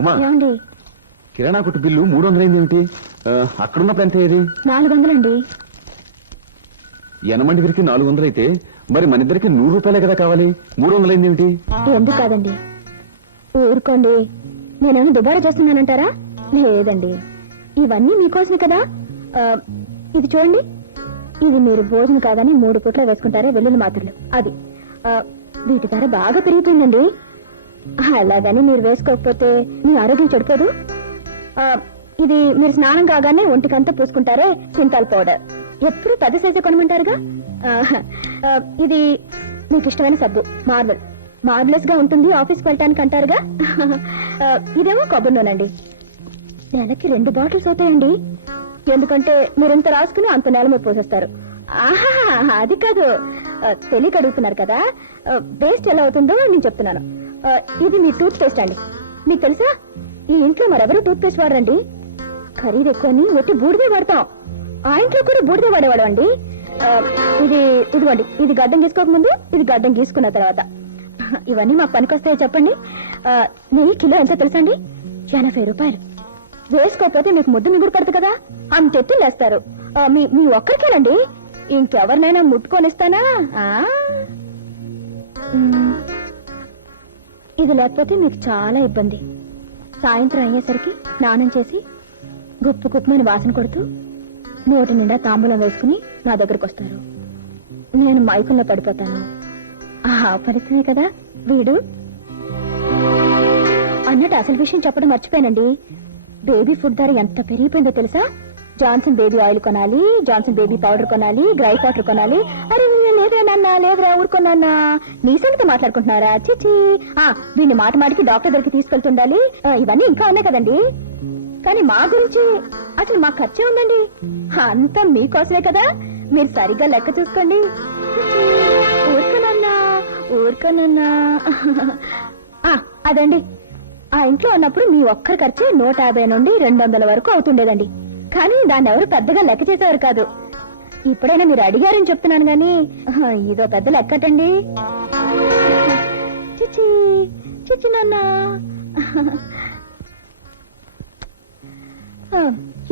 ఉమా ఏమండి కిరాణా కొట్టు బిల్లు 300 అయింది ఏమిటి? అక్కడున్నప్పుడు ఎంత అయ్యేది? 400 అండి. ఎనమండి గారికి 400 అయితే మరి మన ఇద్దరికి 100 రూపాయలే కదా కావాలి. 300 అయింది ఏమిటి? ఎందుకు కాదండి, ఊరుకోండి. నేనేమైనా దుబారా చేస్తున్నానంటారా? లేదండి, ఇవన్నీ మీకోసమే కదా. ఇది చూడండి, ఇది మీరు భోజనం కాదని 3 పూట్ల వేసుకుంటారే వెల్లుల్లి మాత్రలు, అది. వీటి ధర బాగా పెరిగిపోయిందండి. అలాగని మీరు వేసుకోకపోతే మీ ఆరోగ్యం చెడిపోదు. ఇది మీరు స్నానం కాగానే ఒంటికంతా పూసుకుంటారే సింతాల్ పౌడర్, ఎప్పుడు పెద్ద సైజే కొనమంటారుగా. ఇది మీకు ఇష్టమైన సబ్బు, మార్వెలస్ గా ఉంటుంది, ఆఫీస్కి వెళ్ళటానికి అంటారుగా. ఇదేమో కొబ్బరి నూనండి, నెలకి 2 బాటిల్స్ అవుతాయండి. ఎందుకంటే మీరు ఎంత రాసుకుని అంత నెల మీద పోసేస్తారు. అది కాదు, తెలియక అడుగుతున్నారు కదా, వేస్ట్ ఎలా అవుతుందో నేను చెప్తున్నాను. ఇది మీ టూత్ పేస్ట్ అండి. మీకు తెలుసా, ఈ ఇంట్లో మరెవరూ టూత్ పేస్ట్ వాడరండి. ఖరీదు ఎక్కువని ఒట్టి బూడిదే వాడతాం. ఆ ఇంట్లో కూడా బూడిదే వాడేవాడు అండి. ఇదిగోండి, ఇది గడ్డం గీసుకోకముందు, ఇది గడ్డం గీసుకున్న తర్వాత. ఇవన్నీ మాకు పనికొస్తాయో చెప్పండి. నెయ్యి కిలో ఎంత తెలుసండి? 80 రూపాయలు. వేసుకోకపోతే మీకు ముద్దు మిగుడు పడదు కదా, అంతెత్తి లేస్తారు. మీ ఒక్కరికేనండి, ఇంకెవరినైనా ముట్టుకొనిస్తానా? ఇది లేకపోతే మీకు చాలా ఇబ్బంది. సాయంత్రం అయ్యేసరికి స్నానం చేసి గుప్పు గుప్పమని వాసన కొడుతూ నోటి నిండా తాంబూలం వేసుకుని నా దగ్గరకు వస్తారు. నేను మైకుల్లో పడిపోతాను. ఫలితమే కదా వీడు. అన్నట్టు అసలు విషయం చెప్పడం మర్చిపోయానండి. బేబీ ఫుడ్ ధర ఎంత పెరిగిపోయిందో తెలుసా? జాన్సన్ బేబీ ఆయిల్ కొనాలి, జాన్సన్ బేబీ పౌడర్ కొనాలి, గ్రైప్ వాటర్ కొనాలి. అరే లేదురా నాన్న, లేదురా ఊరుకున్నా. నీ సంగతి మాట్లాడుకుంటున్నారా? చిచి. వీడిని మాట మాటికి డాక్టర్ దగ్గరికి తీసుకెళ్తుండాలి. ఇవన్నీ ఇంకా ఉన్నాయి కదండి. కానీ మా గురించి అసలు మా ఖర్చే ఉందండి. అంతా మీకోసమే కదా, మీరు సరిగ్గా లెక్క చూసుకోండి. ఊరుకోనన్నా. అదండి, ఆ ఇంట్లో ఉన్నప్పుడు మీ ఒక్కరి ఖర్చే 150 నుండి 200 వరకు అవుతుండేదండి. కానీ దాన్ని ఎవరు పెద్దగా లెక్క చేసేవారు కాదు. ఇప్పుడైనా మీరు అడిగారని చెప్తున్నాను గాని ఇదో పెద్ద లెక్కటండి. చిచి చిచి నాన్న.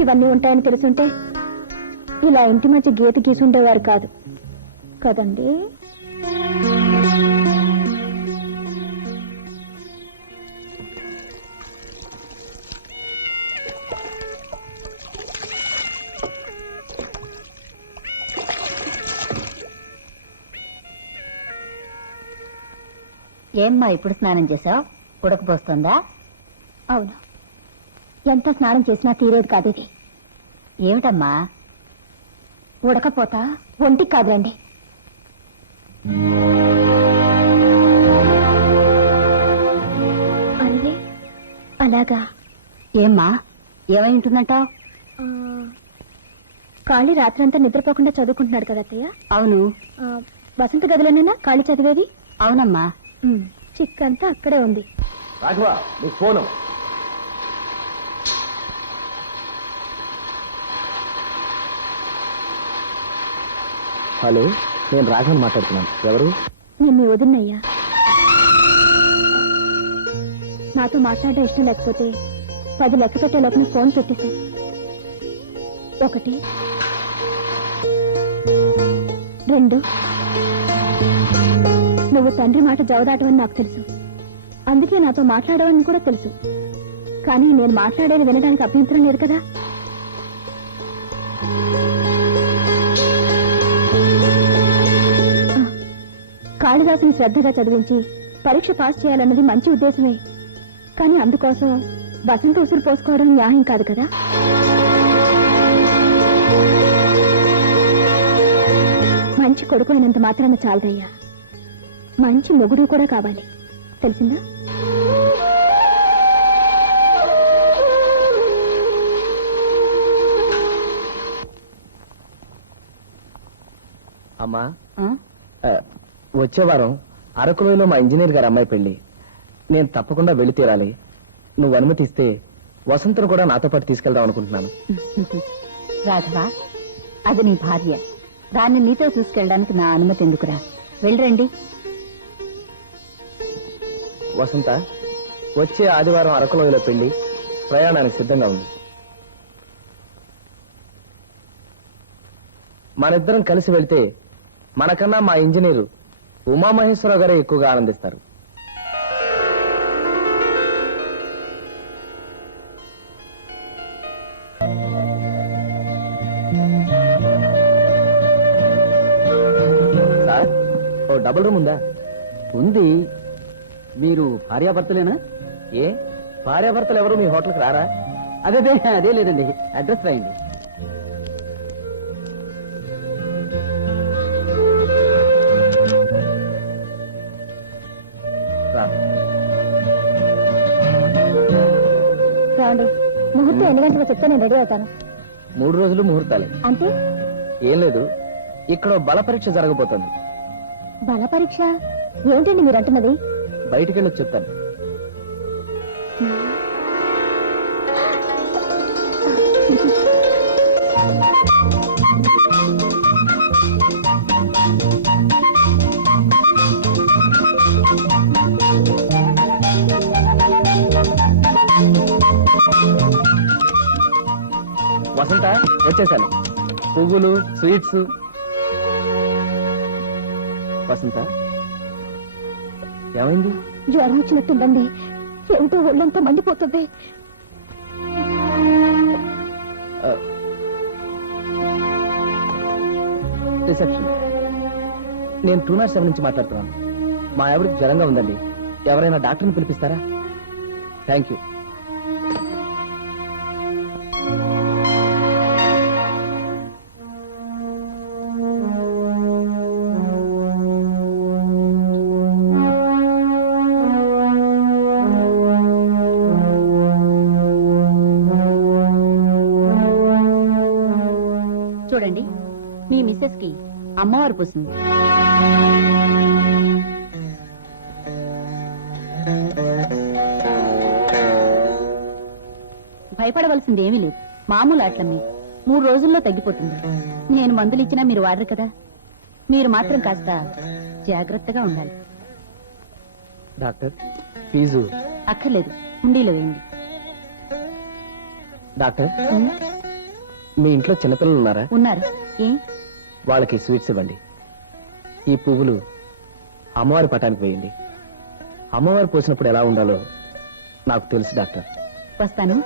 ఇవన్నీ ఉంటాయని తెలుసుంటే ఇలా ఇంటి మధ్య గీత గీసుండేవారు కాదు కదండి. ఏమ్మా ఇప్పుడు స్నానం చేసావు? ఉడకపోస్తుందా? అవును, ఎంత స్నానం చేసినా తీరేది కాదు ఇది. ఏమిటమ్మా? ఉడకపోతా ఒంటికి కాదులండి. అరే అలాగా? ఏమ్మా ఏమై ఉంటుందంటావు? కాళీ రాత్రంతా నిద్రపోకుండా చదువుకుంటున్నాడు కదా అత్తయ్య. అవును. వసంత గదిలోనేనా కాళీ చదివేది? అవునమ్మా. చిక్కంతా అక్కడే ఉంది. రాఘవ, నీ ఫోను. హలో, నేను రాఘవన్ మాట్లాడుతున్నాను. ఎవరు? నేను మీ వదినయ్యా. నాతో మాట్లాడడం ఇష్టం లేకపోతే 10 లెక్క పెట్టే లోపల ఫోన్ పెట్టేసి. 1 2. నువ్వు తండ్రి మాట జవదాటవని నాకు తెలుసు, అందుకే నాతో మాట్లాడవని కూడా తెలుసు. కానీ నేను మాట్లాడేది వినడానికి అభ్యంతరం లేదు కదా. కాళిదాసుని శ్రద్ధగా చదివించి పరీక్ష పాస్ చేయాలన్నది మంచి ఉద్దేశమే. కానీ అందుకోసం వసంత ఉసురు పోసుకోవడం న్యాయం కాదు కదా. మంచి కొడుకు అయినంత మాత్రాన చాలదయ్యా, మంచి మొగుడు కూడా కావాలి, తెలిసిందా? అమ్మా, వచ్చే వారం అరకులోయలో మా ఇంజనీర్ గారి అమ్మాయి పెళ్లి. నేను తప్పకుండా వెళ్లి తీరాలి. నువ్వు అనుమతిస్తే వసంతను కూడా నాతో పాటు తీసుకెళ్దాం అనుకుంటున్నాను. రాఘవ, అది నీ భార్య, దాన్ని నీతో తీసుకెళ్ళడానికి నా అనుమతి ఎందుకురా? వెళ్ళరండి. వసంత, వచ్చే ఆదివారం అరకులోయలో పెళ్లి, ప్రయాణానికి సిద్ధంగా ఉంది. మనిద్దరం కలిసి వెళ్తే మనకన్నా మా ఇంజనీరు ఉమామహేశ్వరరావు గారే ఎక్కువగా ఆనందిస్తారు. సార్, ఓ డబుల్ రూమ్ ఉందా? ఉంది. మీరు భార్యాభర్తలేనా? ఏ భార్యాభర్తలు ఎవరు మీ హోటల్కి రారా? అదే లేదండి. అడ్రస్ రాయండి. రా. రావండి, ముహూర్తం ఎన్ని గంటలకు చెప్తే నేను రెడీ అవుతాను. 3 రోజులు ముహూర్తాలే. అంటే ఏం లేదు, ఇక్కడ ఓ బల పరీక్ష జరగబోతోంది. బల పరీక్ష ఏమిటండి మీరు అంటున్నది? బయటికెళ్ళి చెప్తాను. వసంత, వచ్చేసాను. పువ్వులు, స్వీట్స్. వసంత, ఏమైంది? జ్వరం వచ్చినట్టుందండి. ఏమిటో ఒళ్ళంతా మండిపోతుంది. రిసెప్షన్. నేను 207 నుంచి మాట్లాడుతున్నాను. మా ఆవిడకి జ్వరంగా ఉందండి. ఎవరైనా డాక్టర్ని పిలిపిస్తారా? Thank you. చూడండి, మీ మిస్సెస్ కి అమ్మవారు పోసింది. భయపడవలసింది ఏమీ లేదు, మామూలు ఆటలమ్మి. 3 రోజుల్లో తగ్గిపోతుంది. నేను మందులు ఇచ్చినా మీరు వాడరు కదా. మీరు మాత్రం కాస్త జాగ్రత్తగా ఉండాలి. Doctor, fees? అక్కర్లేదు, హుండీలో వేయండి. డాక్టర్, ఉమ్, మీ ఇంట్లో చిన్నపిల్లలు ఉన్నారా? ఉన్నారు. ఏ? వాళ్ళకి స్వీట్స్ ఇవ్వండి. ఈ పువ్వులు అమ్మవారి పటానికి వేయండి. అమ్మవారు పోసినప్పుడు ఎలా ఉండాలో నాకు తెలుసు డాక్టర్. వస్తాను.